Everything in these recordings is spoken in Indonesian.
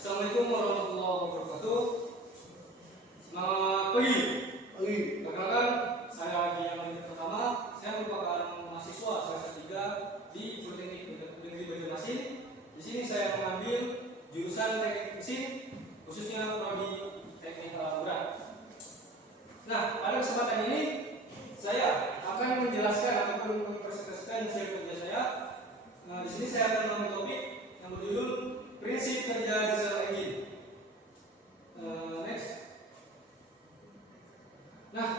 Assalamualaikum warahmatullahi wabarakatuh. Selamat pagi. Perkenalkan, saya Agi yang pertama. Saya merupakan mahasiswa semester 3 di Politeknik Negeri Banjarmasin. Di sini saya mengambil jurusan teknik mesin, khususnya prodi teknik alam berat. Nah, pada kesempatan ini saya akan menjelaskan ataupun mempresentasikan hasil kerja saya. Di sini saya akan mengambil topik yang berjudul prinsip kerja diesel engine. Next. Nah,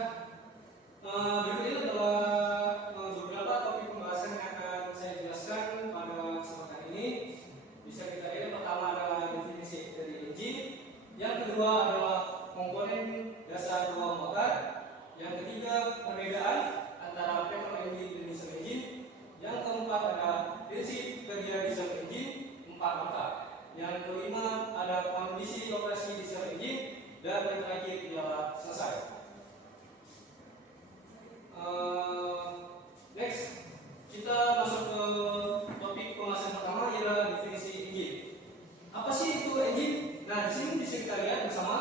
berikut ini adalah beberapa topik pembahasan yang akan saya jelaskan pada kesempatan ini. Bisa kita lihat, pertama adalah definisi dari engine, yang kedua adalah komponen dasar ruang bakar, yang ketiga perbedaan antara petrol engine dan diesel engine, yang keempat ada prinsip kerja diesel engine 4 mata, yang kelima ada kondisi operasi diesel engine, dan yang terakhir ialah selesai. Next, kita masuk ke topik pembahasan pertama, ialah definisi engine. Apa sih itu engine? Nah, di sini bisa kita lihat bersama.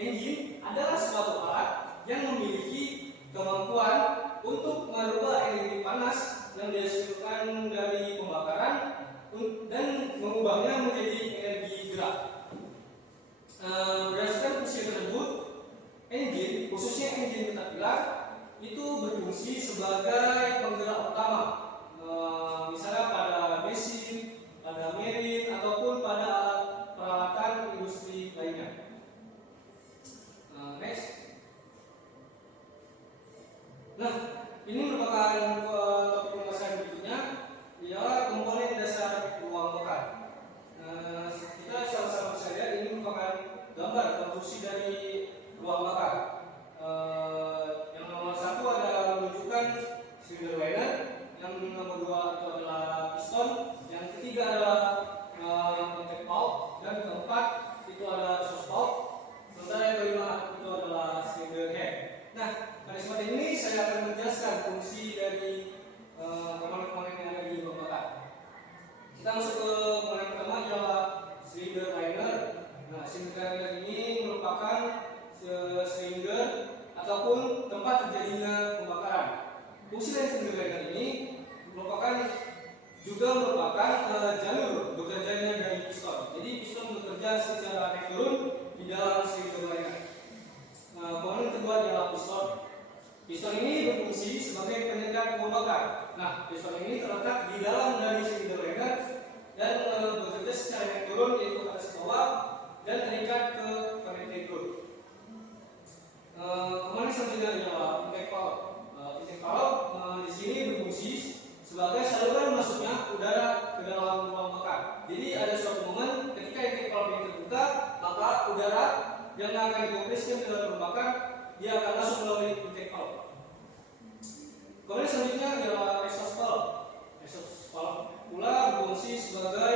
Engine adalah suatu alat yang memiliki kemampuan untuk merubah energi panas yang dihasilkan dari pembakaran dan mengubahnya menjadi energi gerak. Berdasarkan fungsi tersebut, engine, khususnya engine Caterpillar, itu berfungsi sebagai penggerak utama, misalnya pada mesin, pada merin, ataupun pada peralatan industri lainnya. Next. Nah, ini merupakan topik pembahasan berikutnya, ialah komponen dasar ruang bakar. Kita sama-sama bisa lihat, ini merupakan gambar konstruksi dari ruang bakar. Yang nomor 1 adalah menunjukkan cylinder liner, yang nomor 2 itu adalah piston, yang ketiga adalah contact valve, dan keempat itu adalah exhaust valve, sementara yang kelima itu adalah cylinder head. Nah, pada kesempatan ini saya akan menjelaskan fungsi dari komponen-komponen yang ada di ruang bakar. Kita masuk ke komponen pertama, ialah cylinder liner. Nah, cylinder liner ini merupakan silinder ataupun tempat terjadinya pembakaran. Fungsi dari silinder liner ini merupakan jalur bekerjanya dari piston. Jadi piston bekerja secara naik turun di dalam silinder liner. Komponen kedua adalah piston. Piston ini berfungsi sebagai penyekat uap bakar. Nah, piston ini terletak di dalam dari silinder liner dan bekerja secara naik turun, yaitu ke atas bawah, dan terikat ke connecting rod. Komponen selanjutnya adalah intake valve. Intake valve di sini berfungsi sebagai saluran masuknya udara ke dalam ruang bakar. Jadi ada suatu momen ketika intake valve ini terbuka, maka udara yang akan dikompreskan ke dalam ruang bakar, dia akan masuk melalui intake valve. Kemudian selanjutnya adalah exhaust valve. Exhaust valve pula berfungsi sebagai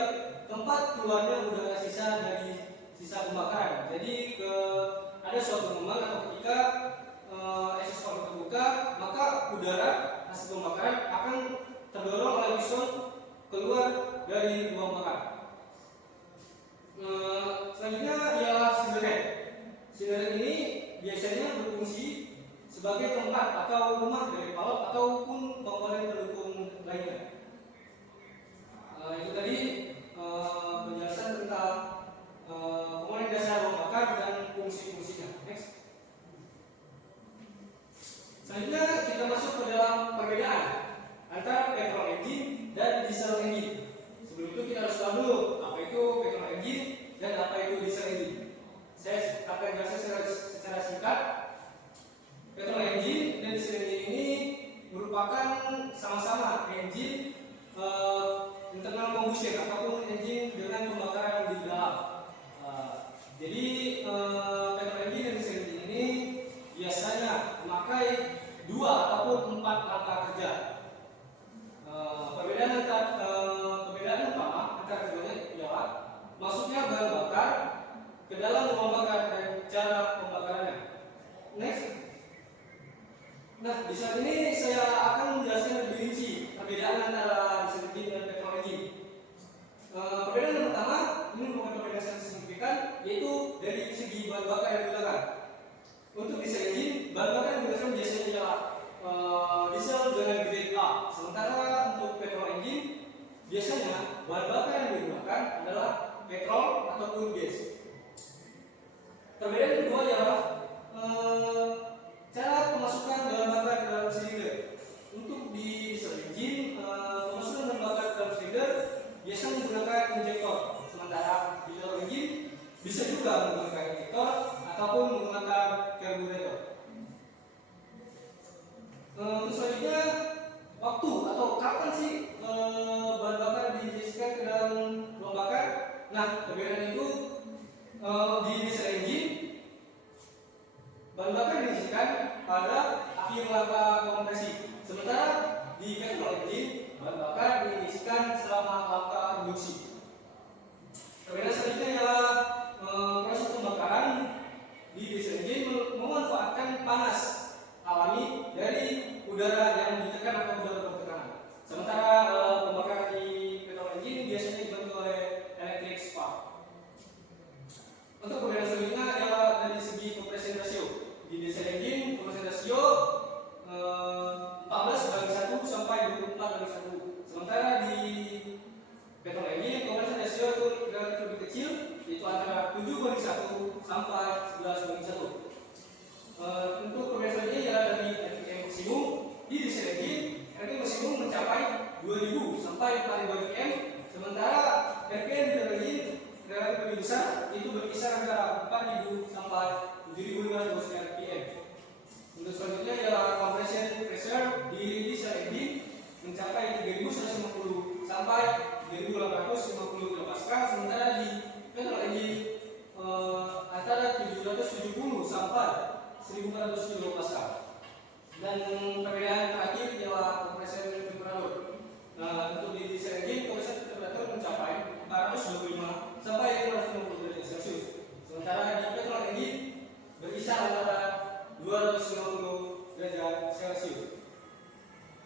tempat keluarnya udara sisa dari sisa pembakaran. Jadi ada suatu momen atau ketika exhaust valve terbuka, maka udara hasil pembakaran akan terdorong oleh piston keluar dari ruang bakar. Selanjutnya ialah cylinder head. Cylinder ini biasanya berfungsi sebagai tempat atau rumah dari valve ataupun komponen pendukung lainnya. Itu tadi penjelasan tentang komponen dasar ruang bakar dan fungsi-fungsinya. Next. Selanjutnya kita masuk ke dalam perbedaan antara petrol engine dan diesel engine. Sebelum itu kita harus tahu dulu apa itu petrol engine dan apa itu diesel engine. Saya akan jelaskan secara singkat. Petrol engine dan diesel engine ini merupakan sama-sama engine internal combustion ataupun engine dengan pembakaran di dalam. Jadi petrol engine dan diesel engine ini biasanya memakai 2 ataupun 4 langkah kerja. Perbedaan utama antara keduanya ialah masuknya bahan bakar ke dalam ruang bakar dan cara pembakarannya. Next. Nah, di saat ini saya akan menjelaskan lebih rinci perbedaan antara diesel engine dan petrol engine. Perbedaan yang pertama, ini merupakan perbedaan signifikan, bahan bakar yang digunakan adalah petrol ataupun gas. Perbedaan kedua ialah cara pemasukan bahan bakar ke dalam silinder. Untuk di diesel engine, pemasukan bahan bakar ke dalam silinder biasa menggunakan injektor, sementara di diesel engine bisa juga menggunakan injektor ataupun menggunakan karburator. Terus selanjutnya, waktu atau kapan sih bahan bakar diinjeksikan ke dalam ruang bakar? Nah, perbedaan itu di diesel engine bahan bakar diinjeksikan pada akhir langkah kompresi, sementara di petrol engine bahan bakar diinjeksikan selama langkah reduksi. Perbedaan selanjutnya ialah proses pembakaran di diesel engine memanfaatkan panas alami dari udara yang ditekan atau udara bertekanan, sementara pembakaran di petrol engine biasanya dibantu oleh electric spark. Untuk perbedaan selanjutnya adalah dari segi compression ratio. Di diesel engine compression ratio 14:1 sampai 24:1, sementara di petrol engine compression ratio itu relatif lebih kecil, yaitu antara 7:1 sampai 11:1. Untuk perbedaan selanjutnya adalah dari RPM maksimum. Di diesel engine RPM maksimum mencapai 2000 sampai 4000 RPM, sementara RPM di petrol engine relatif lebih besar, itu berkisar antara 4000 sampai 7500 RPM. Untuk selanjutnya adalah compression pressure di diesel engine mencapai 3150 sampai 3850 kPa, sementara di petrol engine antara 770 sampai 1400 kPa. Dan perbedaan terakhir adalah compression temperature. Nah, untuk di diesel engine compression temperature mencapai 425 sampai 250 derajat Celcius, sementara di petrol engine berkisar antara 250 derajat Celcius.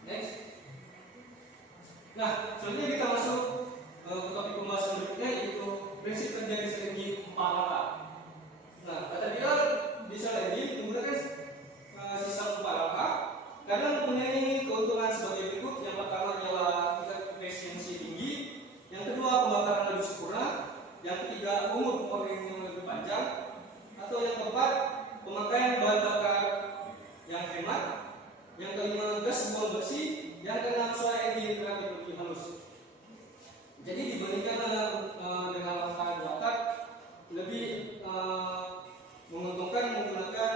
Next. Nah, selanjutnya kita masuk ke topik pembahasan berikutnya, yaitu prinsip kerja diesel engine 4 langkah. Nah, kata dia diesel engine menggunakan sistem 4 langkah karena mempunyai keuntungan sebagai berikut. Yang pertama adalah tingkat efisiensi tinggi, yang kedua pembakaran lebih sempurna, yang ketiga umur komponen yang lebih panjang, atau yang keempat pemakaian bahan bakar yang hemat, yang kelima gas buang bersih, yang keenam suara engine relatif lebih halus. Jadi dibandingkan dengan langkah di atas, lebih menguntungkan menggunakan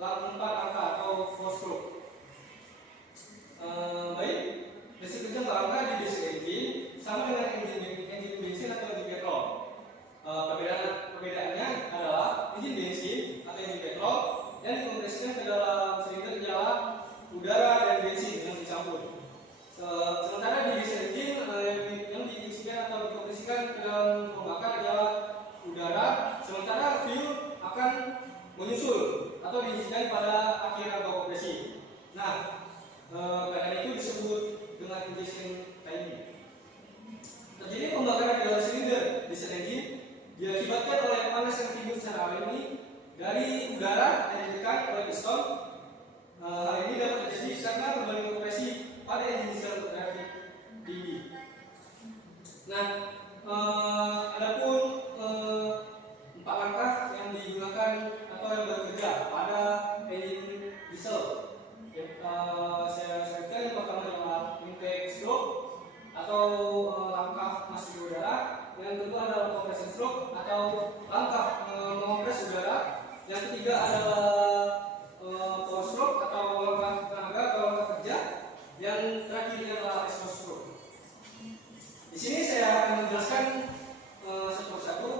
4 langkah atau 4 stroke. Baik, prinsip kerja 4 langkah di diesel engine sama dengan engine bensin atau engine petrol. Perbedaannya adalah engine bensin atau engine petrol yang dikompresikan ke dalam silinder ialah udara dan bensin yang dicampur. Sementara di diesel engine yang diisikan atau dikompresikan ke dalam pembakar ialah udara, sementara fuel akan menyusul atau diisikan pada akhir angka kompresi. Nah, keadaan itu disebut dengan injection timing. Terjadi pembakaran di dalam silinder diesel engine diakibatkan oleh panas yang timbul secara alami dari udara yang ditekan oleh piston. Hal ini dapat terjadi karena perbandingan kompresi pada engine diesel relatif tinggi. Nah, adapun 4 langkah yang digunakan atau yang bekerja pada engine diesel, saya sebutkan yang pertama adalah intake stroke atau langkah masuk udara, yang kedua adalah compression stroke atau langkah mengompres udara, yang ketiga adalah power stroke atau langkah tenaga atau langkah kerja, yang terakhir adalah exhaust stroke. Di sini saya akan menjelaskan satu persatu.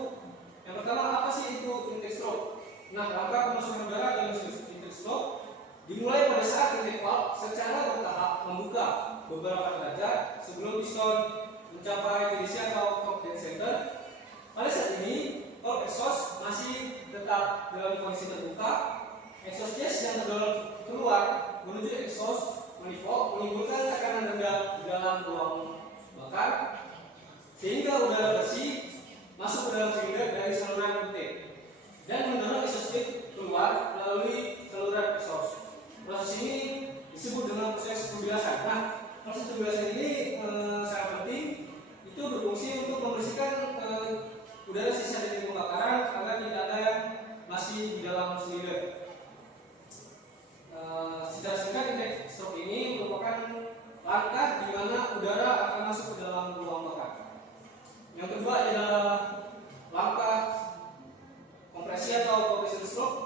Yang pertama, apa sih itu intake stroke? Nah, langkah pemasukan udara dalam intake stroke dimulai pada saat intake valve secara bertahap membuka beberapa derajat sebelum piston mencapai kondisi atau top dead center. Pada saat ini, valve exhaust masih tetap dalam kondisi terbuka. Exhaust gas yang terdorong keluar menuju exhaust manifold menimbulkan tekanan rendah di dalam ruang bakar, sehingga udara bersih masuk ke dalam silinder dari saluran intake dan mendorong exhaust gas keluar melalui saluran exhaust. Proses ini disebut dengan proses pembiasan. Nah, proses pembiasan ini sangat penting. Itu udara sisa dari pembakaran agar tidak ada yang masih di dalam silinder. Secara singkat, intake stroke ini merupakan langkah di mana udara akan masuk ke dalam ruang bakar. Yang kedua adalah langkah kompresi atau compression stroke.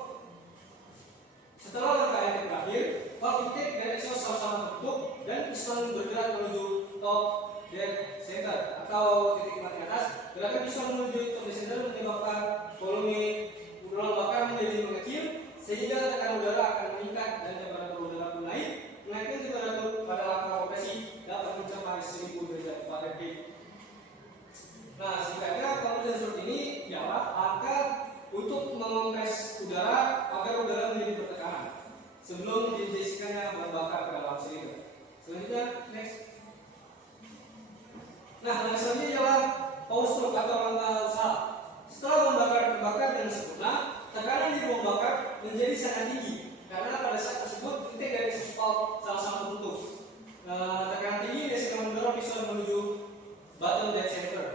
Setelah langkah yang terakhir, valve intake dan exhaust sama-sama tertutup dan piston bergerak menuju top dead center atau titik mati atas. Gerakan piston menuju top dead center menyebabkan volume ruang bakar menjadi mengecil sehingga tekanan udara akan meningkat dan temperatur udara pun naik. Kenaikan temperatur pada langkah kompresi dapat mencapai 1000 derajat Fahrenheit. Nah, singkatnya compression stroke ini ialah langkah untuk mengompres udara agar udara menjadi bertekanan sebelum diinjeksikannya bahan bakar ke dalam silinder. Selanjutnya, next. Nah, yang selanjutnya ialah power stroke atau langkah usaha. Setelah bahan bakar terbakar dengan sempurna, tekanan di ruang bakar menjadi sangat tinggi karena pada saat tersebut intake dari valve sama-sama tertutup. Tekanan tinggi biasanya mendorong piston menuju bottom dead center.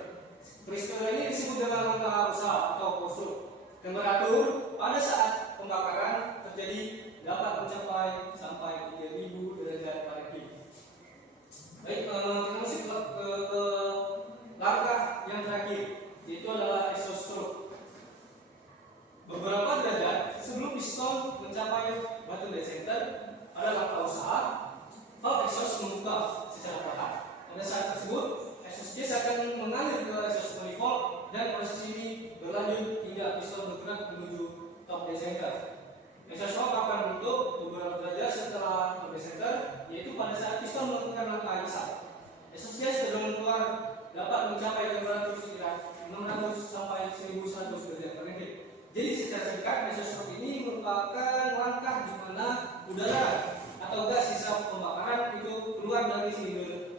Peristiwa ini disebut dengan langkah usaha atau power stroke. Temperatur pada saat pembakaran terjadi dapat mencapai sampai 3000 derajat Fahrenheit. Baik, kita masuk ke langkah yang terakhir, yaitu adalah exhaust stroke. Beberapa derajat sebelum piston mencapai bottom dead center pada langkah usaha, valve exhaust membuka secara perlahan. Pada saat tersebut, exhaust gas akan mengalir ke exhaust manifold dan proses ini berlanjut hingga piston bergerak menuju top dead center. Exhaust valve akan menutup beberapa derajat setelah top dead center, yaitu pada saat piston melakukan langkah isap. Exhaust gas terus keluar dapat mencapai temperatur sekitar 600 sampai 1100 derajat Fahrenheit. Jadi secara singkat, exhaust stroke ini merupakan langkah di mana udara atau gas sisa pembakaran itu keluar dari silinder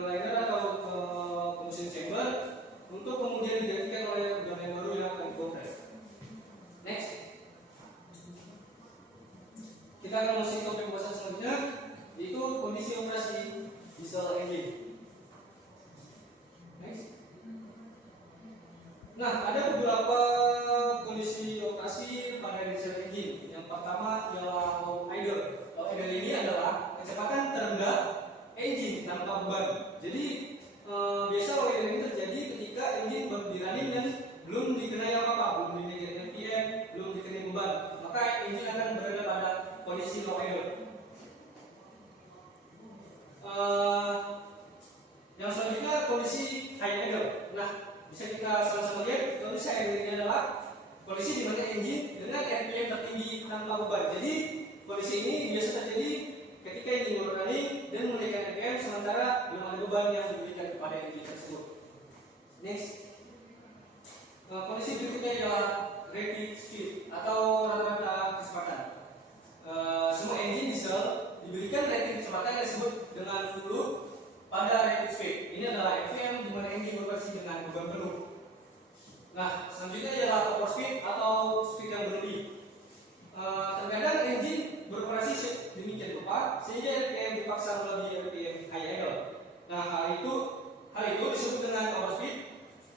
liner atau combustion chamber untuk kemudian digantikan oleh udara yang baru yang akan dikompres. Next, kita akan masuk ke pembahasan selanjutnya, yaitu kondisi operasi diesel engine. Next. Nah, ada beberapa kondisi operasi pada diesel engine. Yang pertama ialah low idle. Low idle ini adalah kecepatan terendah engine tanpa beban. Jadi biasa low idle ini terjadi ketika engine running dan belum dikenai apa-apa, belum dikenai RPM, belum dikenai beban. Maka engine akan berada pada kondisi low idle. Yang selanjutnya kondisi high idle. Nah, bisa kita sama-sama lihat kondisi high idle ini adalah kondisi di mana engine dengan RPM tertinggi tanpa beban. Jadi kondisi ini biasa terjadi ketika engine running dan menaikkan RPM sementara belum ada beban yang diberikan kepada engine tersebut. Next, kondisi berikutnya ialah rated speed atau rata-rata kecepatan. Semua engine diesel diberikan rating kecepatan yang disebut dengan full pada rated speed. Ini adalah FVM di mana engine beroperasi dengan beban penuh. Nah, selanjutnya ialah over speed atau speed yang berlebih. Terkadang engine beroperasi demikian rupa sehingga RPM dipaksa melebihi RPM high idle. Nah, hal itu disebut dengan overspeed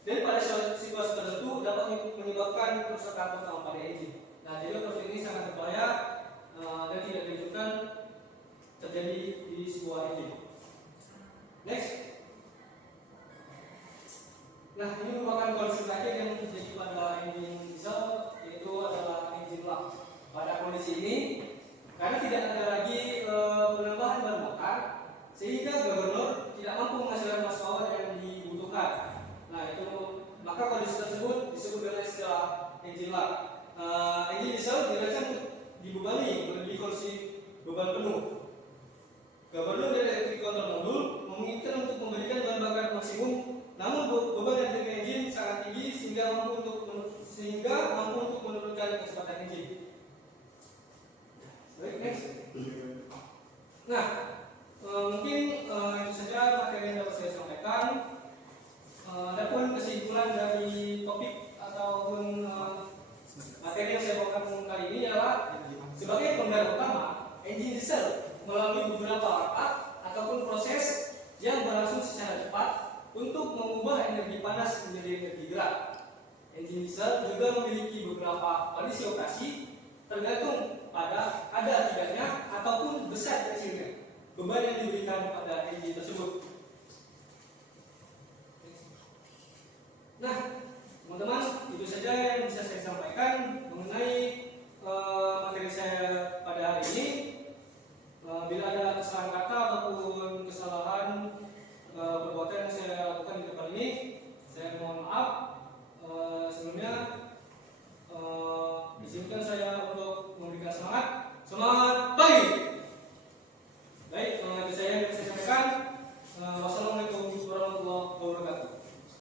dan pada situasi tertentu dapat menyebabkan kerusakan total pada engine. Nah, jadi overspeed ini sangat berbahaya dan tidak dianjurkan terjadi di sebuah engine. Next. Nah, ini merupakan kondisi terakhir yang terjadi pada engine diesel, yaitu adalah engine lock. Pada kondisi ini, karena tidak ada lagi penambahan bahan bakar, sehingga gubernur tidak mampu menghasilkan mass power yang dibutuhkan. Nah, maka kondisi tersebut disebut dengan istilah engine lock. Engine diesel dirancang untuk dibebani melebihi kondisi beban penuh. Gubernur dari electric control modul memungkinkan untuk memberikan bahan bakar maksimum, namun beban yang dari engine sangat tinggi sehingga mampu untuk menurunkan kecepatan engine. Baik, next. Nah, mungkin itu saja materi yang dapat saya sampaikan. Adapun kesimpulan dari topik ataupun materi yang saya bawakan kali ini adalah sebagai pengendara utama, engine diesel melalui beberapa langkah ataupun proses yang berlangsung secara cepat untuk mengubah energi panas menjadi energi gerak. Engine diesel juga memiliki beberapa kondisi operasi tergantung pada ada tidaknya ataupun besar kecilnya beban yang diberikan pada engine tersebut. Nah, teman-teman, itu saja yang bisa saya sampaikan.